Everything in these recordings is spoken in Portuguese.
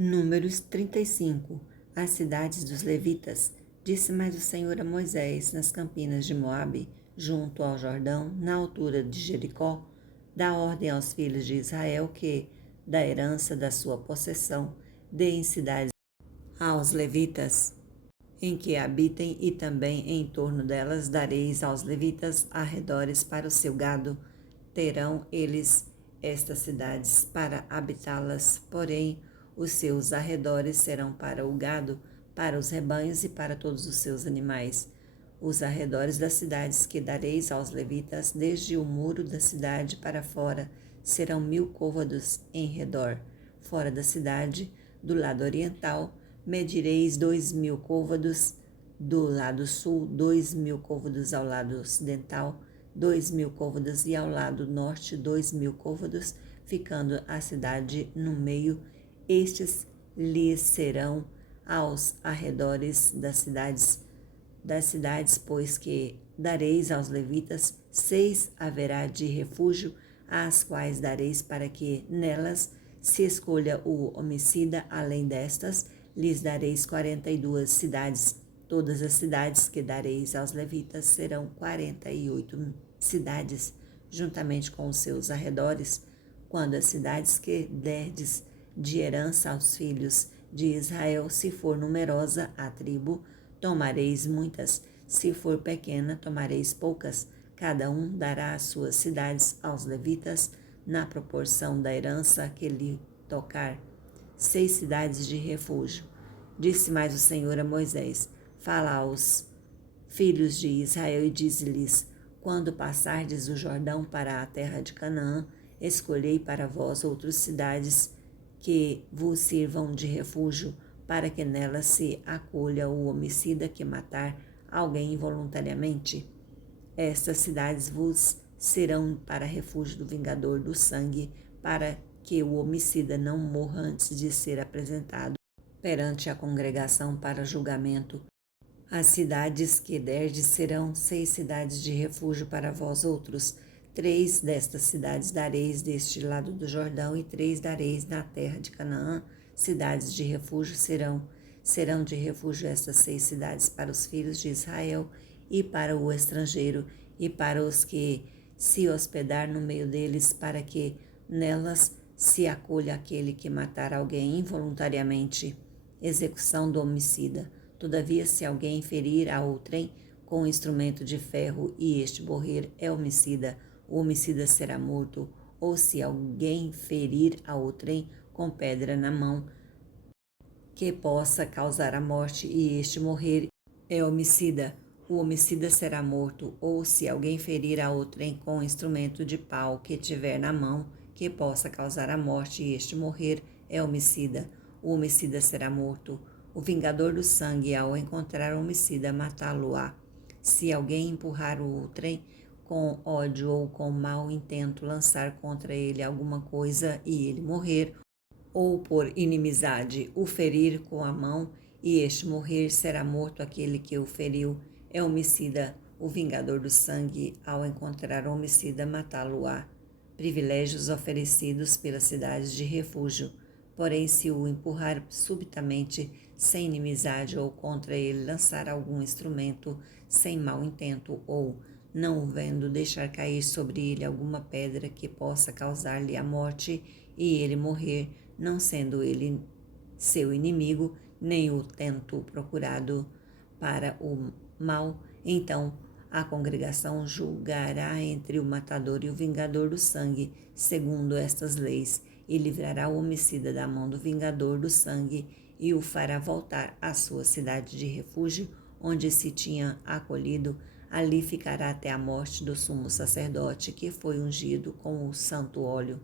Números 35. As cidades dos levitas. Disse mais o Senhor a Moisés, nas campinas de Moabe, junto ao Jordão, na altura de Jericó, dá ordem aos filhos de Israel que, da herança da sua possessão, deem cidades aos levitas, em que habitem, e também em torno delas dareis aos levitas arredores para o seu gado. Terão eles estas cidades para habitá-las, porém os seus arredores serão para o gado, para os rebanhos e para todos os seus animais. Os arredores das cidades que dareis aos levitas, desde o muro da cidade para fora, serão 1000 côvados em redor. Fora da cidade, do lado oriental, medireis 2000 côvados, do lado sul, 2000 côvados ao lado ocidental, 2000 côvados, e ao lado norte 2000 côvados, ficando a cidade no meio. Estes lhes serão aos arredores das cidades, pois que dareis aos levitas, 6 haverá de refúgio, às quais dareis para que nelas se escolha o homicida. Além destas, lhes dareis 42 cidades. Todas as cidades que dareis aos levitas serão 48 cidades, juntamente com os seus arredores. Quando as cidades que derdes de herança aos filhos de Israel, se for numerosa a tribo, tomareis muitas; se for pequena, tomareis poucas. Cada um dará as suas cidades aos levitas, na proporção da herança que lhe tocar. 6 cidades de refúgio. Disse mais o Senhor a Moisés: fala aos filhos de Israel e dize-lhes: quando passardes o Jordão para a terra de Canaã, escolhei para vós outras cidades que vos sirvam de refúgio, para que nelas se acolha o homicida que matar alguém involuntariamente. Estas cidades vos serão para refúgio do vingador do sangue, para que o homicida não morra antes de ser apresentado perante a congregação para julgamento. As cidades que derdes serão 6 cidades de refúgio para vós outros. 3 destas cidades dareis deste lado do Jordão, e 3 dareis na terra de Canaã. Cidades de refúgio serão de refúgio estas 6 cidades para os filhos de Israel, e para o estrangeiro, e para os que se hospedar no meio deles, para que nelas se acolha aquele que matar alguém involuntariamente. Execução do homicida. Todavia, se alguém ferir a outrem com instrumento de ferro e este morrer, é homicida, o homicida será morto. Ou se alguém ferir a outrem com pedra na mão, que possa causar a morte, e este morrer, é homicida, o homicida será morto. Ou se alguém ferir a outrem com instrumento de pau que tiver na mão, que possa causar a morte, e este morrer, é homicida, o homicida será morto. O vingador do sangue, ao encontrar o homicida, matá-lo-á. Se alguém empurrar o outrem com ódio ou com mau intento, lançar contra ele alguma coisa e ele morrer, ou por inimizade o ferir com a mão e este morrer, será morto aquele que o feriu, é homicida. O vingador do sangue, ao encontrar o homicida, matá-lo-á. Privilégios oferecidos pelas cidades de refúgio. Porém, se o empurrar subitamente, sem inimizade, ou contra ele lançar algum instrumento sem mau intento, ou, não o vendo, deixar cair sobre ele alguma pedra que possa causar-lhe a morte, e ele morrer, não sendo ele seu inimigo, nem o tento procurado para o mal, então a congregação julgará entre o matador e o vingador do sangue, segundo estas leis, e livrará o homicida da mão do vingador do sangue, e o fará voltar à sua cidade de refúgio, onde se tinha acolhido. Ali ficará até a morte do sumo sacerdote, que foi ungido com o santo óleo.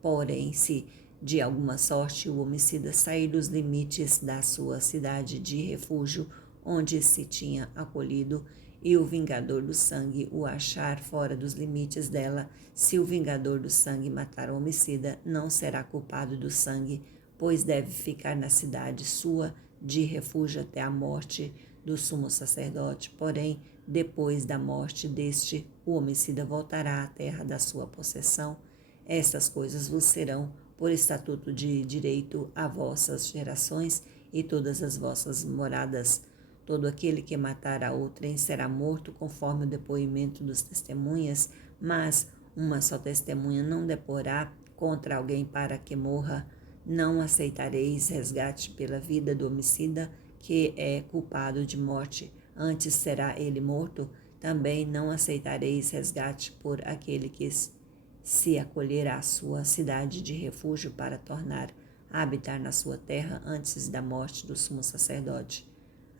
Porém, se de alguma sorte o homicida sair dos limites da sua cidade de refúgio, onde se tinha acolhido, e o vingador do sangue o achar fora dos limites dela, se o vingador do sangue matar o homicida, não será culpado do sangue, pois deve ficar na cidade sua de refúgio até a morte do sumo sacerdote. Porém, depois da morte deste, o homicida voltará à terra da sua possessão. Estas coisas vos serão por estatuto de direito a vossas gerações e todas as vossas moradas. Todo aquele que matar a outrem será morto conforme o depoimento dos testemunhas, mas uma só testemunha não deporá contra alguém para que morra. Não aceitareis resgate pela vida do homicida que é culpado de morte, antes será ele morto. Também não aceitareis resgate por aquele que se acolher à sua cidade de refúgio para tornar a habitar na sua terra antes da morte do sumo sacerdote.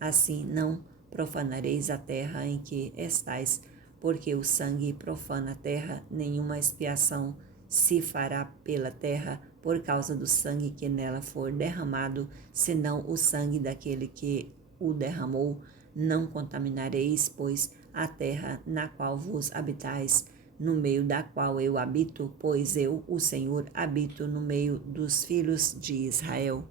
Assim não profanareis a terra em que estais, porque o sangue profana a terra, nenhuma expiação se fará pela terra por causa do sangue que nela for derramado, senão o sangue daquele que o derramou. Não contaminareis, pois, a terra na qual vos habitais, no meio da qual eu habito, pois eu, o Senhor, habito no meio dos filhos de Israel.